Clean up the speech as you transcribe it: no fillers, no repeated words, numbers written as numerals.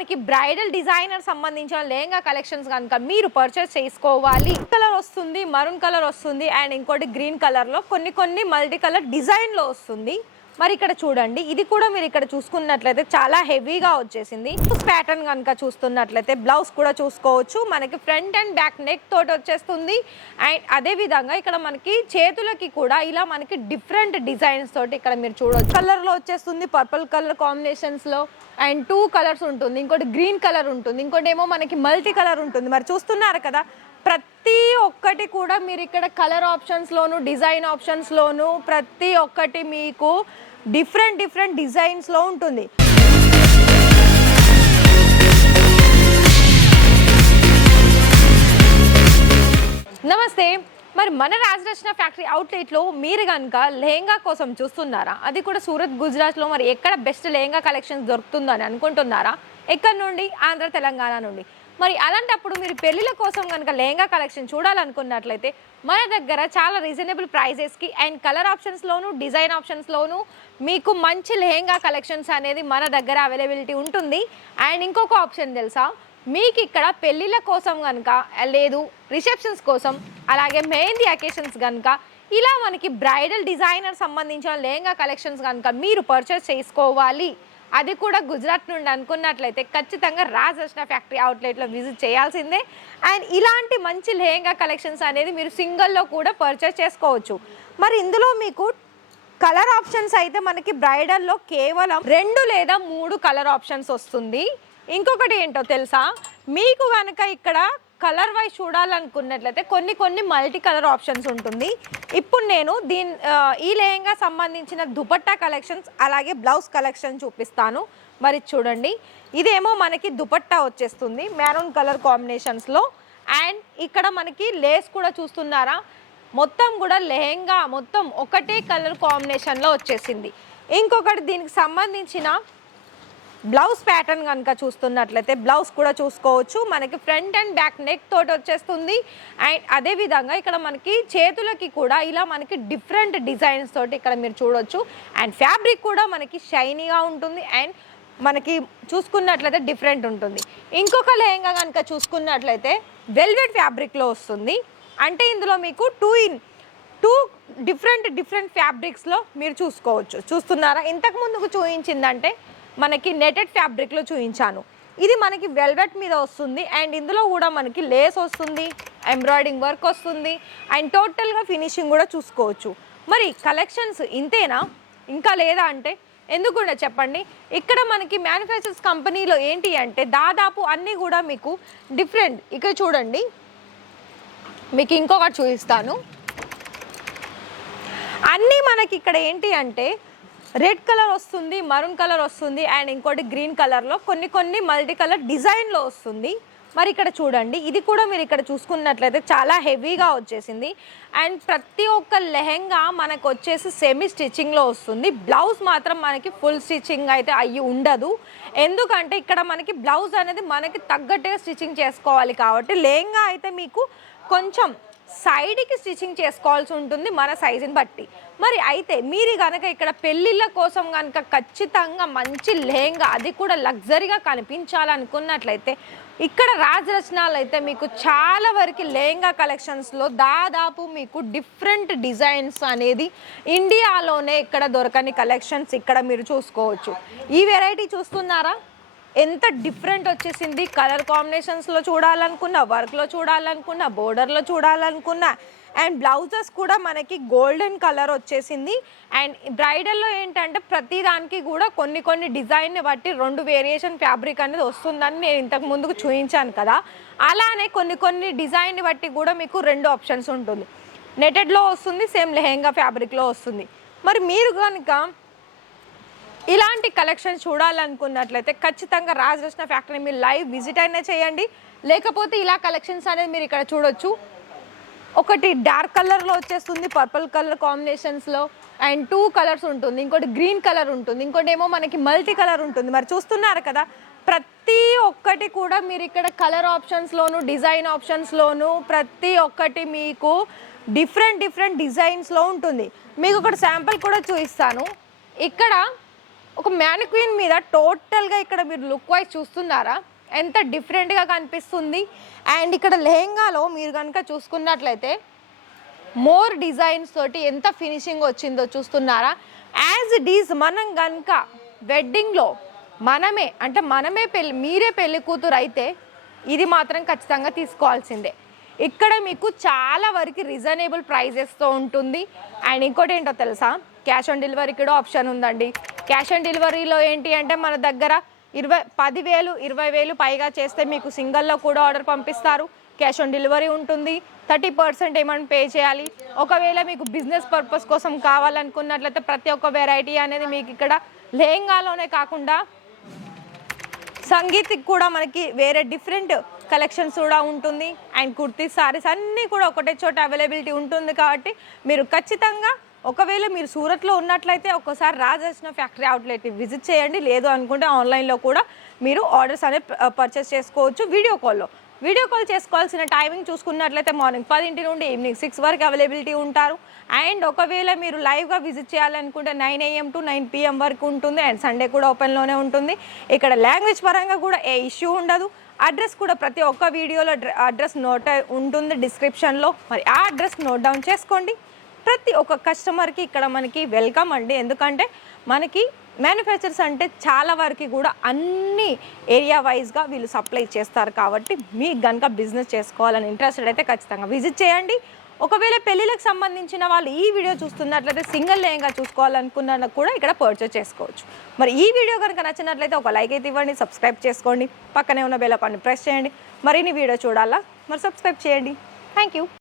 మనకి bridal designer సంబంధించిన lehenga collections కనుక మీరు పర్చేస్ చేసుకోవాలి. కలర్ వస్తుంది, మరూన్ కలర్ వస్తుంది అండ్ ఇంకోటి గ్రీన్ కలర్ లో కొన్ని మల్టీ కలర్ డిజైన్ లో వస్తుంది. మరి ఇక్కడ చూడండి, ఇది కూడా మీరు ఇక్కడ చూసుకున్నట్లయితే చాలా హెవీగా వచ్చేసింది. ప్యాటర్న్ కనుక చూస్తున్నట్లయితే బ్లౌజ్ కూడా చూసుకోవచ్చు. మనకి ఫ్రంట్ అండ్ బ్యాక్ నెక్ తోటి వచ్చేస్తుంది. అండ్ అదే విధంగా ఇక్కడ మనకి చేతులకి కూడా ఇలా మనకి డిఫరెంట్ డిజైన్స్ తోటి ఇక్కడ మీరు చూడవచ్చు. కలర్ లో వచ్చేస్తుంది, పర్పుల్ కలర్ కాంబినేషన్స్ లో అండ్ 2 కలర్స్ ఉంటుంది. ఇంకోటి గ్రీన్ కలర్ ఉంటుంది, ఇంకోటి ఏమో మనకి మల్టీ కలర్ ఉంటుంది. మరి చూస్తున్నారు కదా, ప్రతి ఒక్కటి కూడా మీరు ఇక్కడ కలర్ ఆప్షన్స్లోను డిజైన్ ఆప్షన్స్లోను ప్రతి ఒక్కటి మీకు డిఫరెంట్ డిజైన్స్లో ఉంటుంది. నమస్తే. మరి మన రాజరచన ఫ్యాక్టరీ అవుట్లెట్లో మీరు కనుక లెహంగా కోసం చూస్తున్నారా, అది కూడా సూరత్ గుజరాత్లో, మరి ఎక్కడ బెస్ట్ లెహంగా కలెక్షన్స్ దొరుకుతుందో అని అనుకుంటున్నారా? ఎక్కడి నుండి? ఆంధ్ర తెలంగాణ నుండి. మరి అలాంటప్పుడు మీరు పెళ్ళిళ్ళ కోసం కనుక లెహంగా కలెక్షన్ చూడాలనుకున్నట్లయితే మన దగ్గర చాలా రీజనబుల్ ప్రైజెస్కి అండ్ కలర్ ఆప్షన్స్లోను డిజైన్ ఆప్షన్స్లోను మీకు మంచి లెహంగా కలెక్షన్స్ అనేది మన దగ్గర అవైలబిలిటీ ఉంటుంది. అండ్ ఇంకొక ఆప్షన్ తెలుసా, మీకు ఇక్కడ పెళ్ళిళ్ళ కోసం కనుక లేదు రిసెప్షన్స్ కోసం అలాగే మెహందీ అకేషన్స్ కనుక ఇలా మనకి బ్రైడల్ డిజైనర్ సంబంధించిన లెహంగా కలెక్షన్స్ కనుక మీరు పర్చేస్ చేసుకోవాలి, అది కూడా గుజరాత్ నుండి అనుకున్నట్లయితే ఖచ్చితంగా రాజరచన ఫ్యాక్టరీ అవుట్లెట్లో విజిట్ చేయాల్సిందే. అండ్ ఇలాంటి మంచి లెహంగా కలెక్షన్స్ అనేది మీరు సింగిల్లో కూడా పర్చేస్ చేసుకోవచ్చు. మరి ఇందులో మీకు కలర్ ఆప్షన్స్ అయితే మనకి బ్రైడల్లో కేవలం 2 లేదా 3 కలర్ ఆప్షన్స్ వస్తుంది. ఇంకొకటి ఏంటో తెలుసా, మీకు కనుక ఇక్కడ కలర్ వైజ్ చూడాలనుకున్నట్లయితే కొన్ని మల్టీ కలర్ ఆప్షన్స్ ఉంటుంది. ఇప్పుడు నేను ఈ లెహంగా సంబంధించిన దుపట్టా కలెక్షన్స్ అలాగే బ్లౌజ్ కలెక్షన్ చూపిస్తాను. మరి చూడండి, ఇదేమో మనకి దుపట్టా వచ్చేస్తుంది మెరూన్ కలర్ కాంబినేషన్స్లో. అండ్ ఇక్కడ మనకి లేస్ కూడా చూస్తున్నారా, మొత్తం కూడా లెహంగా మొత్తం ఒకటే కలర్ కాంబినేషన్లో వచ్చేసింది. ఇంకొకటి దీనికి సంబంధించిన బ్లౌజ్ ప్యాటర్న్ కనుక చూస్తున్నట్లయితే బ్లౌజ్ కూడా చూసుకోవచ్చు. మనకి ఫ్రంట్ అండ్ బ్యాక్ నెక్ తోటి వచ్చేస్తుంది. అండ్ అదే విధంగా ఇక్కడ మనకి చేతులకి కూడా ఇలా మనకి డిఫరెంట్ డిజైన్స్ తోటి ఇక్కడ మీరు చూడొచ్చు. అండ్ ఫ్యాబ్రిక్ కూడా మనకి షైనీగా ఉంటుంది అండ్ మనకి చూసుకున్నట్లయితే డిఫరెంట్ ఉంటుంది. ఇంకొక లెహంగా కనుక చూసుకున్నట్లయితే వెల్వెట్ ఫ్యాబ్రిక్లో వస్తుంది. అంటే ఇందులో మీకు 2 డిఫరెంట్ ఫ్యాబ్రిక్స్లో మీరు చూసుకోవచ్చు. చూస్తున్నారా, ఇంతకు ముందుకు చూపించిందంటే మనకి నెటెడ్ ఫ్యాబ్రిక్లో చూపించాను. ఇది మనకి వెల్వెట్ మీద వస్తుంది అండ్ ఇందులో కూడా మనకి లేస్ వస్తుంది, ఎంబ్రాయిడింగ్ వర్క్ వస్తుంది అండ్ టోటల్గా ఫినిషింగ్ కూడా చూసుకోవచ్చు. మరి కలెక్షన్స్ ఇంతేనా, ఇంకా లేదా అంటే ఎందుకుండా చెప్పండి. ఇక్కడ మనకి మ్యానుఫ్యాక్చర్స్ కంపెనీలో ఏంటి అంటే దాదాపు అన్నీ కూడా మీకు డిఫరెంట్. ఇక్కడ చూడండి, మీకు ఇంకొకటి చూపిస్తాను. అన్నీ మనకి ఇక్కడ ఏంటి అంటే రెడ్ కలర్ వస్తుంది, మరూన్ కలర్ వస్తుంది అండ్ ఇంకోటి గ్రీన్ కలర్లో కొన్ని మల్టీ కలర్ డిజైన్లో వస్తుంది. మరి ఇక్కడ చూడండి, ఇది కూడా మీరు ఇక్కడ చూసుకున్నట్లయితే చాలా హెవీగా వచ్చేసింది. అండ్ ప్రతి ఒక్క లెహంగా మనకు వచ్చేసి సెమీ స్టిచ్చింగ్లో వస్తుంది. బ్లౌజ్ మాత్రం మనకి ఫుల్ స్టిచ్చింగ్ అయితే అయ్యి ఉండదు. ఎందుకంటే ఇక్కడ మనకి బ్లౌజ్ అనేది మనకి తగ్గట్టుగా స్టిచ్చింగ్ చేసుకోవాలి కాబట్టి లెహంగా అయితే మీకు కొంచెం సైడ్కి స్టిచ్చింగ్ చేసుకోవాల్సి ఉంటుంది మన సైజుని బట్టి. మరి అయితే మీరు కనుక ఇక్కడ పెళ్ళిళ్ళ కోసం కనుక ఖచ్చితంగా మంచి లెహంగా అది కూడా లగ్జరీగా కనిపించాలనుకున్నట్లయితే ఇక్కడ రాజరచనలు అయితే మీకు చాలా వరకు లెహంగా కలెక్షన్స్లో దాదాపు మీకు డిఫరెంట్ డిజైన్స్ అనేది ఇండియాలోనే ఇక్కడ దొరకని కలెక్షన్స్ ఇక్కడ మీరు చూసుకోవచ్చు. ఈ వెరైటీ చూస్తున్నారా, ఎంత డిఫరెంట్ వచ్చేసింది. కలర్ కాంబినేషన్స్లో చూడాలనుకున్నా, వర్క్లో చూడాలనుకున్నా, బోర్డర్లో చూడాలనుకున్నా అండ్ బ్లౌజెస్ కూడా మనకి గోల్డెన్ కలర్ వచ్చేసింది. అండ్ బ్రైడల్లో ఏంటంటే ప్రతి దానికి కూడా కొన్ని డిజైన్ని బట్టి 2 వేరియేషన్ ఫ్యాబ్రిక్ అనేది వస్తుందని నేను ఇంతకు ముందుకు చూపించాను కదా. అలానే కొన్ని డిజైన్ని బట్టి కూడా మీకు 2 ఆప్షన్స్ ఉంటుంది. నెటెడ్లో వస్తుంది, సేమ్ లెహంగా ఫ్యాబ్రిక్లో వస్తుంది. మరి మీరు కనుక ఇలాంటి కలెక్షన్ చూడాలనుకున్నట్లయితే ఖచ్చితంగా రాజరచన ఫ్యాక్టరీ మీరు లైవ్ విజిట్ అయినా చేయండి. లేకపోతే ఇలా కలెక్షన్స్ అనేది మీరు ఇక్కడ చూడొచ్చు. ఒకటి డార్క్ కలర్లో వచ్చేస్తుంది, పర్పుల్ కలర్ కాంబినేషన్స్లో అండ్ 2 కలర్స్ ఉంటుంది. ఇంకోటి గ్రీన్ కలర్ ఉంటుంది, ఇంకోటి ఏమో మనకి మల్టీ కలర్ ఉంటుంది. మరి చూస్తున్నారు కదా, ప్రతి ఒక్కటి కూడా మీరు ఇక్కడ కలర్ ఆప్షన్స్లోను డిజైన్ ఆప్షన్స్లోను ప్రతి ఒక్కటి మీకు డిఫరెంట్ డిజైన్స్లో ఉంటుంది. మీకు ఒకటి శాంపుల్ కూడా చూపిస్తాను. ఇక్కడ ఒక మ్యానిక్వీన్ మీద టోటల్గా ఇక్కడ మీరు లుక్ వైజ్ చూస్తున్నారా ఎంత డిఫరెంట్గా కనిపిస్తుంది. అండ్ ఇక్కడ లెహెంగాలో మీరు కనుక చూసుకున్నట్లయితే మోర్ డిజైన్స్ తోటి ఎంత ఫినిషింగ్ వచ్చిందో చూస్తున్నారా. యాజ్ ఇట్ ఈజ్ మనం కనుక వెడ్డింగ్లో మనమే మీరే పెళ్లి కూతురు అయితే ఇది మాత్రం ఖచ్చితంగా తీసుకోవాల్సిందే. ఇక్కడ మీకు చాలా వరకు రీజనబుల్ ప్రైజెస్తో ఉంటుంది. అండ్ ఇంకోటి ఏంటో తెలుసా, క్యాష్ ఆన్ డెలివరీ కూడా ఆప్షన్ ఉందండి. క్యాష్ ఆన్ డెలివరీలో ఏంటి అంటే మన దగ్గర 10,000 20,000 పైగా చేస్తే మీకు సింగిల్లో కూడా ఆర్డర్ పంపిస్తారు. క్యాష్ ఆన్ డెలివరీ ఉంటుంది. 30% ఏమైనా పే చేయాలి. ఒకవేళ మీకు బిజినెస్ పర్పస్ కోసం కావాలనుకున్నట్లయితే ప్రతి ఒక్క వెరైటీ అనేది మీకు ఇక్కడ లెహంగాలోనే కాకుండా సంగీత్కి కూడా మనకి వేరే డిఫరెంట్ కలెక్షన్స్ కూడా ఉంటుంది. అండ్ కుర్తీ సారీస్ అన్నీ కూడా ఒకటే చోట అవైలబిలిటీ ఉంటుంది. కాబట్టి మీరు ఖచ్చితంగా ఒకవేళ మీరు సూరత్లో ఉన్నట్లయితే ఒక్కసారి రాజరత్న ఫ్యాక్టరీ అవుట్లెట్ని విజిట్ చేయండి. లేదు అనుకుంటే ఆన్లైన్లో కూడా మీరు ఆర్డర్స్ అనేవి పర్చేస్ చేసుకోవచ్చు. వీడియో కాల్ చేసుకోవాల్సిన టైమింగ్ చూసుకున్నట్లయితే మార్నింగ్ 10 నుండి ఈవినింగ్ 6 వరకు అవైలబిలిటీ ఉంటారు. అండ్ ఒకవేళ మీరు లైవ్గా విజిట్ చేయాలనుకుంటే 9 AM to 9 PM వరకు ఉంటుంది. అండ్ సండే కూడా ఓపెన్లోనే ఉంటుంది. ఇక్కడ లాంగ్వేజ్ పరంగా కూడా ఏ ఇష్యూ ఉండదు. అడ్రస్ కూడా ప్రతి ఒక్క వీడియోలో అడ్రస్ నోట్ ఉంటుంది డిస్క్రిప్షన్లో. మరి ఆ అడ్రస్ నోట్ డౌన్ చేసుకోండి. ప్రతి ఒక్క కస్టమర్కి ఇక్కడ మనకి వెల్కమ్ అండి. ఎందుకంటే మనకి మ్యానుఫ్యాక్చర్స్ అంటే చాలా వరకు కూడా అన్ని ఏరియా వైజ్గా వీళ్ళు సప్లై చేస్తారు. కాబట్టి మీకు కనుక బిజినెస్ చేసుకోవాలని ఇంట్రెస్టెడ్ అయితే ఖచ్చితంగా విజిట్ చేయండి. ఒకవేళ పెళ్ళిళ్ళకి సంబంధించిన వాళ్ళు ఈ వీడియో చూస్తున్నట్లయితే సింగిల్ లెహంగా చూసుకోవాలనుకున్న కూడా ఇక్కడ పర్చేస్ చేసుకోవచ్చు. మరి ఈ వీడియో కనుక నచ్చినట్లయితే ఒక లైక్ అయితే ఇవ్వండి, సబ్స్క్రైబ్ చేసుకోండి, పక్కనే ఉన్న బెల్ ఐకాన్ని ప్రెస్ చేయండి. మరిన్ని వీడియో చూడాలా మరి సబ్స్క్రైబ్ చేయండి. Thank you.